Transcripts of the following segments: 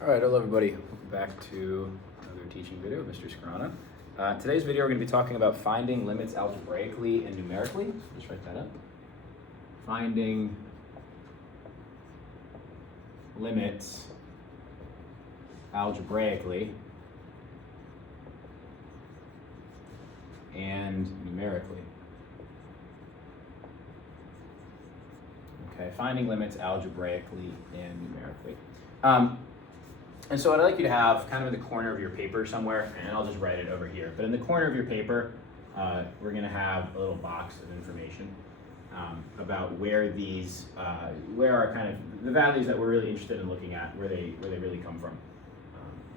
All right, hello everybody. Welcome back to another teaching video with Mr. Scarana. Today's video we're going to be talking about finding limits algebraically and numerically. Just write that up. Finding limits algebraically and numerically. Okay, finding limits algebraically and numerically. And so what I'd like you to have kind of in the corner of your paper somewhere, and I'll just write it over here, but in the corner of your paper, we're gonna have a little box of information about where these, where are kind of the values that we're really interested in looking at, where they really come from.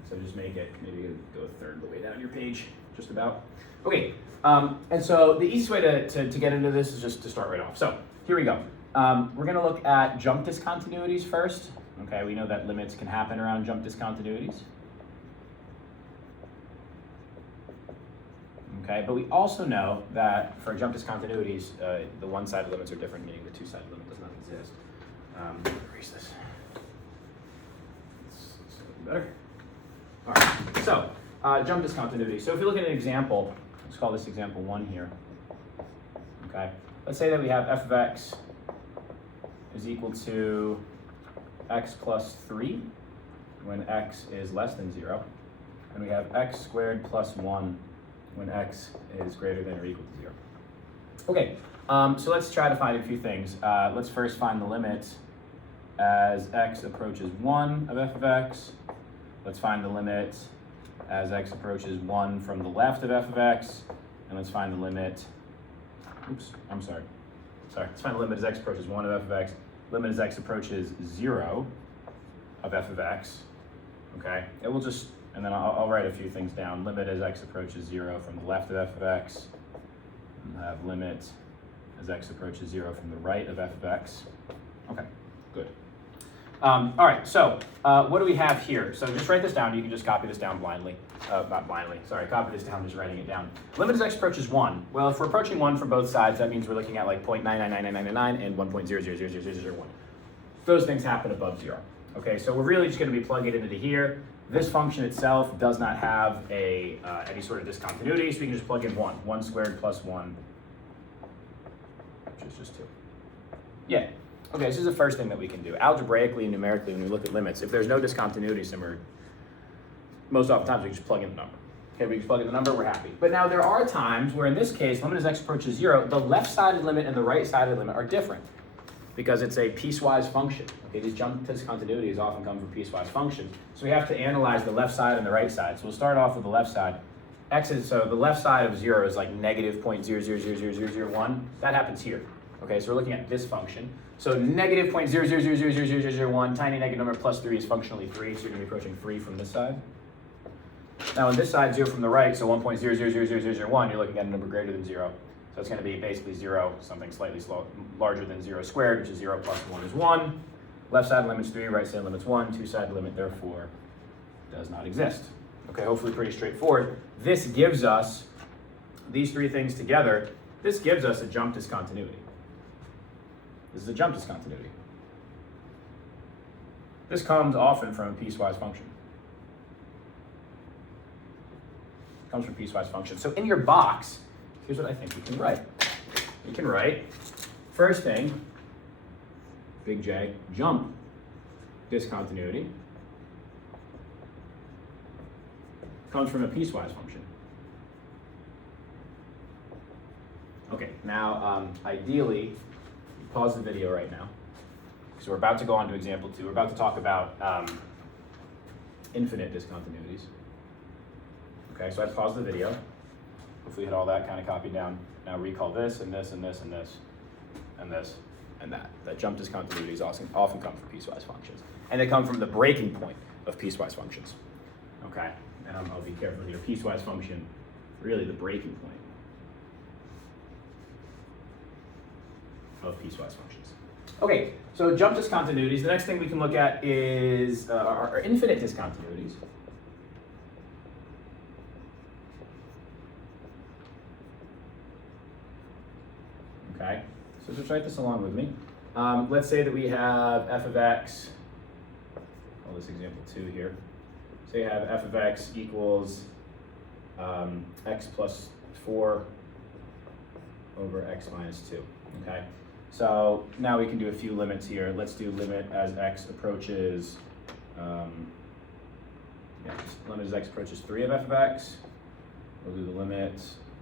So just make it, maybe go a third of the way down your page, just about. Okay, and so the easiest way to get into this is just to start right off. So here we go. We're gonna look at jump discontinuities first. Okay, we know that limits can happen around jump discontinuities. Okay, but we also know that for jump discontinuities, the one-sided limits are different, meaning the two-sided limit does not exist. Erase this. Let's look better. All right, so jump discontinuity. So if you look at an example, let's call this example 1 here. Okay, let's say that we have f of x is equal to x plus 3 when x is less than 0, and we have x squared plus 1 when x is greater than or equal to 0. Okay, so let's try to find a few things. Let's first find the limit as x approaches 1 of f of x. Let's find the limit as x approaches 1 from the left of f of x, and let's find the limit, let's find the limit as x approaches 1 of f of x. Limit as x approaches 0 of f of x, okay? It will just, and then I'll write a few things down. Limit as x approaches 0 from the left of f of x. And we'll have limit as x approaches 0 from the right of f of x. Okay, good. All right, so what do we have here? So just write this down. You can just copy this down blindly. Not blindly, sorry, copy this down, just writing it down. Limit as x approaches 1. Well, if we're approaching 1 from both sides, that means we're looking at like 0.9999999 and 1.0000001. Those things happen above 0. Okay, so we're really just going to be plugging it into here. This function itself does not have a any sort of discontinuity, so we can just plug in 1. 1 squared plus 1, which is just 2. Yeah. Okay, this is the first thing that we can do. Algebraically and numerically, when we look at limits, if there's no discontinuity somewhere, most oftentimes we can just plug in the number. Okay, we just plug in the number, we're happy. But now there are times where in this case, limit as x approaches 0, the left-sided limit and the right-sided limit are different because it's a piecewise function. Okay, these jump discontinuities often come from piecewise functions. So we have to analyze the left side and the right side. So we'll start off with the left side. So the left side of 0 is like negative 0.0000001. That happens here. Okay, so we're looking at this function. So negative 0.0000001, tiny negative number plus 3 is functionally 3, so you're going to be approaching 3 from this side. Now on this side, 0 from the right, so 1.0000001, you're looking at a number greater than 0. So it's going to be basically 0, something slightly larger than 0 squared, which is 0 plus 1 is 1. Left side limit's 3, right side limit's 1, two-sided limit, therefore, does not exist. Okay, hopefully pretty straightforward. This gives us, these three things together, this gives us a jump discontinuity. This is a jump discontinuity. This comes often from a piecewise function. It comes from piecewise function. So in your box, here's what I think you can write. You can write, first thing, big J, jump discontinuity, comes from a piecewise function. Okay, now ideally, pause the video right now, because we're about to go on to example 2. We're about to talk about infinite discontinuities. Okay, so I paused the video. Hopefully you had all that kind of copied down. Now recall this, and this, and this, and this, and this, and that. That jump discontinuities often come from piecewise functions. And they come from the breaking point of piecewise functions. Okay, and I'll be careful here. Piecewise function, really the breaking point of piecewise functions. Okay, so jump discontinuities. The next thing we can look at is our infinite discontinuities. Okay, so just write this along with me. Let's say that we have f of x call this example 2 here. So you have f of x equals x plus 4 over x minus 2, okay? So now we can do a few limits here. Let's do limit as x approaches, limit as x approaches 3 of f of x. We'll do the limit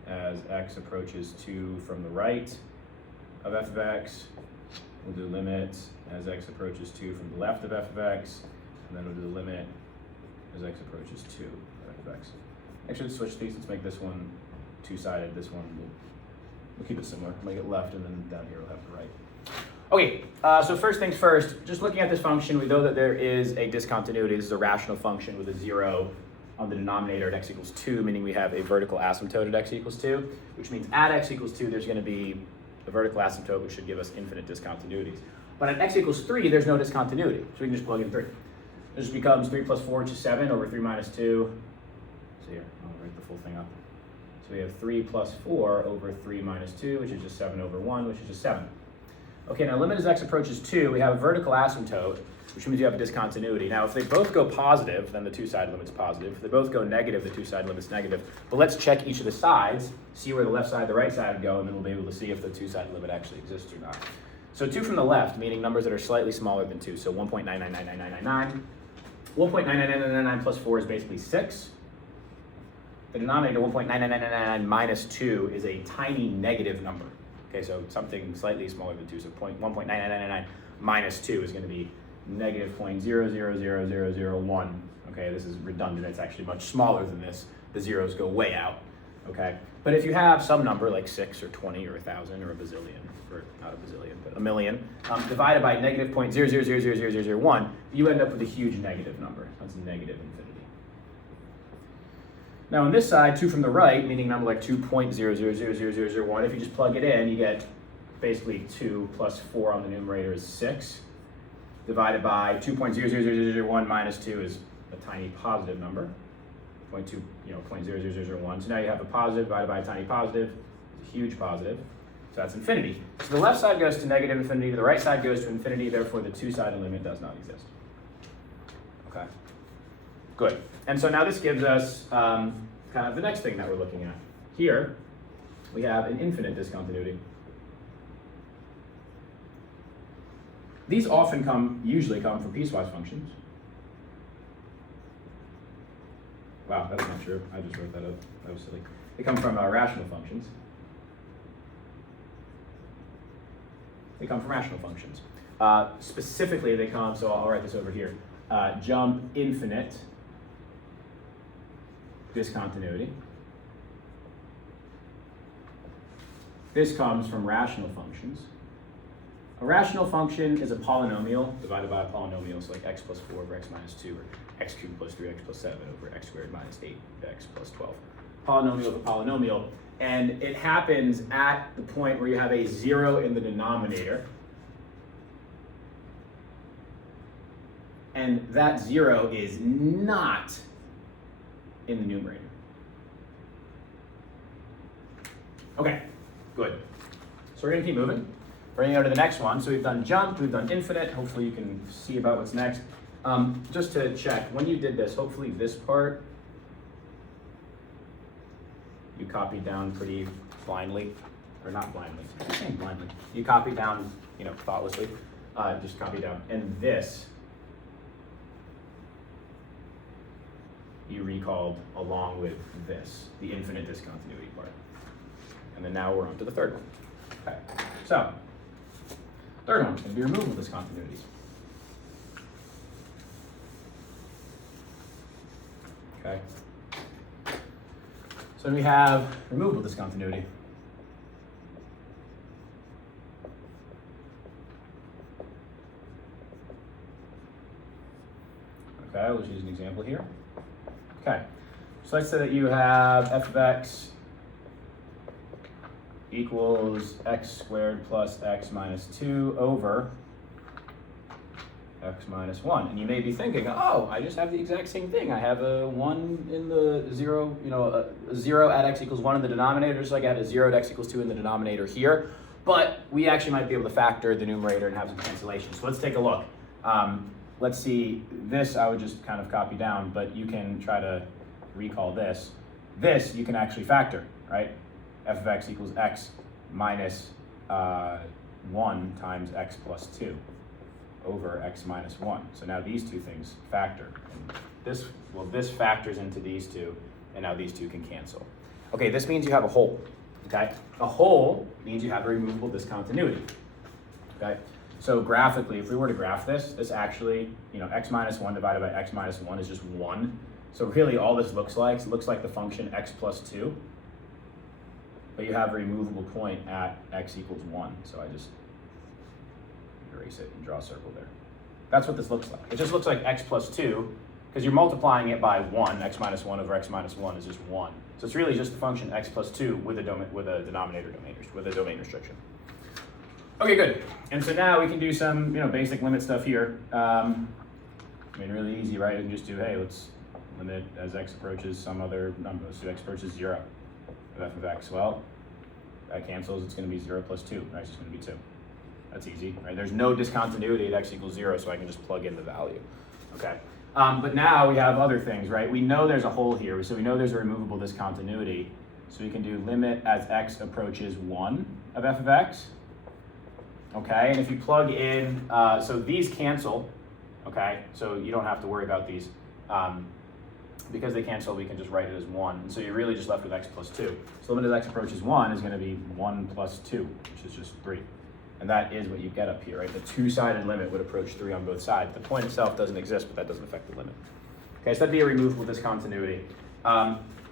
as x approaches 2 from the right of f of x. We'll do limit as x approaches 2 from the left of f of x. And then we'll do the limit as x approaches 2 of f of x. Actually, let's switch these. Let's make this one two-sided. This one, we'll keep it similar. Make it left, and then down here we'll have the right. Okay, so first things first, just looking at this function, we know that there is a discontinuity. This is a rational function with a 0 on the denominator at x equals 2, meaning we have a vertical asymptote at x equals 2, which means at x equals 2, there's going to be a vertical asymptote, which should give us infinite discontinuities. But at x equals 3, there's no discontinuity, so we can just plug in 3. This just becomes 3 plus 4, which is 7, over 3 minus 2. So here, I'll write the full thing up. So we have 3 plus 4 over 3 minus 2, which is just 7 over 1, which is just 7. Okay, now limit as x approaches 2, we have a vertical asymptote, which means you have a discontinuity. Now, if they both go positive, then the two-side limit's positive. If they both go negative, the two-side limit's negative. But let's check each of the sides, see where the left side and the right side go, and then we'll be able to see if the two-side limit actually exists or not. So 2 from the left, meaning numbers that are slightly smaller than 2, so 1.999999. 1.99999 plus 4 is basically 6. The denominator, 1.99999 minus 2, is a tiny negative number. Okay, so something slightly smaller than 2, so 1.99999 minus 2 is going to be negative 0.000001. Okay, this is redundant, it's actually much smaller than this. The zeros go way out, okay? But if you have some number like 6 or 20 or 1,000 or a bazillion, or not a bazillion, but a million, divided by negative 0.00000001, you end up with a huge negative number. That's negative infinity. Now on this side, 2 from the right, meaning a number like 2.00000001, if you just plug it in, you get basically 2 plus 4 on the numerator is 6, divided by 2.000001 minus 2 is a tiny positive number, 0.0001. So now you have a positive divided by a tiny positive, a huge positive, so that's infinity. So the left side goes to negative infinity, the right side goes to infinity, therefore the two-sided limit does not exist. Okay, good. And so now this gives us kind of the next thing that we're looking at. Here, we have an infinite discontinuity. These usually come from piecewise functions. Wow, that's not true. I just wrote that up. That was silly. They come from rational functions. They come from rational functions. Specifically, they come, so I'll write this over here, jump infinite discontinuity. This comes from rational functions. A rational function is a polynomial divided by a polynomial, so like x plus 4 over x minus 2, or x cubed plus 3x plus 7 over x squared minus 8x plus 12. Polynomial of a polynomial, and it happens at the point where you have a 0 in the denominator, and that 0 is not in the numerator. Okay, good. So we're gonna keep moving. We're gonna go to the next one. So we've done jump, we've done infinite. Hopefully you can see about what's next. Just to check, when you did this, hopefully this part you copied down pretty blindly, or not blindly, I'm saying blindly. You copied down, thoughtlessly, just copy down. And this, you recalled along with this, the infinite discontinuity part. And then now we're on to the third one. Okay, so, third one is going to be removal discontinuities. Okay. So we have removable discontinuity. Okay, let's use an example here. Okay, so let's say that you have f of x equals x squared plus x minus 2 over x minus 1. And you may be thinking, oh, I just have the exact same thing. I have a 1 in the 0, a 0 at x equals 1 in the denominator, so I got a 0 at x equals 2 in the denominator here. But we actually might be able to factor the numerator and have some cancellation. So let's take a look. let's see, this I would just kind of copy down, but you can try to recall this. This you can actually factor, right? F of x equals x minus 1 times x plus 2 over x minus 1. So now these two things factor. And this factors into these two, and now these two can cancel. Okay, this means you have a hole, okay? A hole means you have a removable discontinuity, okay? So graphically, if we were to graph this actually, x minus 1 divided by x minus 1 is just 1. So really all this looks like the function x plus 2, but you have a removable point at x equals 1. So I just erase it and draw a circle there. That's what this looks like. It just looks like x plus 2, because you're multiplying it by 1. X minus 1 over x minus 1 is just 1. So it's really just the function x plus 2 with a domain restriction. Okay, good. And so now we can do some basic limit stuff here. Really easy, right? We can just do, hey, let's limit as x approaches some other number. So x approaches 0 of f of x. Well, that cancels. It's going to be 0 plus 2. Right? It's going to be 2. That's easy, right? There's no discontinuity at x equals 0, so I can just plug in the value. Okay. But now we have other things, right? We know there's a hole here, so we know there's a removable discontinuity. So we can do limit as x approaches 1 of f of x. Okay, and if you plug in, so these cancel, okay? So you don't have to worry about these. Because they cancel, we can just write it as 1. And so you're really just left with x plus 2. So limit as x approaches 1 is going to be 1 plus 2, which is just 3. And that is what you get up here, right? The two-sided limit would approach 3 on both sides. The point itself doesn't exist, but that doesn't affect the limit. Okay, so that'd be a removable discontinuity.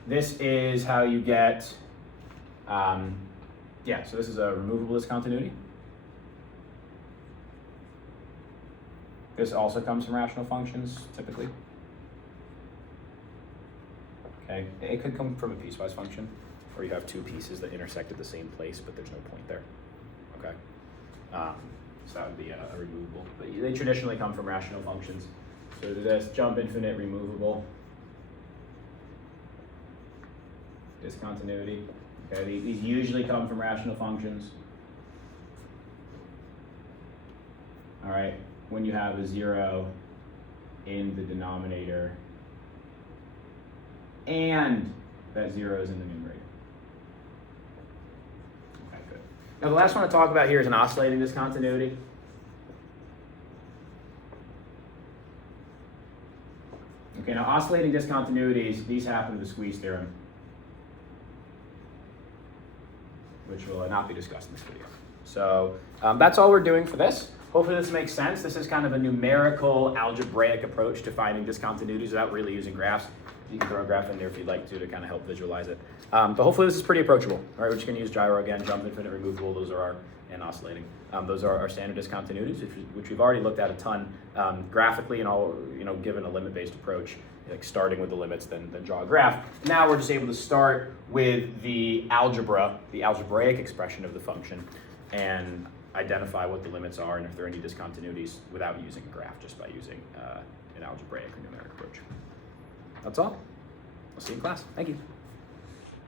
This is how you get, so this is a removable discontinuity. This also comes from rational functions, typically. Okay, it could come from a piecewise function, or you have two pieces that intersect at the same place, but there's no point there. Okay. So that would be a removable, but they traditionally come from rational functions. So this jump infinite removable discontinuity. Okay, these usually come from rational functions. All right, when you have a 0 in the denominator and that 0 is in the numerator. Okay, good. Now the last one to talk about here is an oscillating discontinuity. Okay, now oscillating discontinuities, these happen to the squeeze theorem, which will not be discussed in this video. So that's all we're doing for this. Hopefully this makes sense. This is kind of a numerical algebraic approach to finding discontinuities without really using graphs. You can throw a graph in there if you'd like to kind of help visualize it. But hopefully this is pretty approachable. All right, we're just going to use gyro again, jump, infinite, removable. Those are and oscillating. Those are our standard discontinuities, which we've already looked at a ton graphically and all, given a limit-based approach, like starting with the limits, then draw a graph. Now we're just able to start with the algebra, the algebraic expression of the function, and identify what the limits are and if there are any discontinuities without using a graph, just by using an algebraic or numeric approach. That's all. I'll see you in class. Thank you.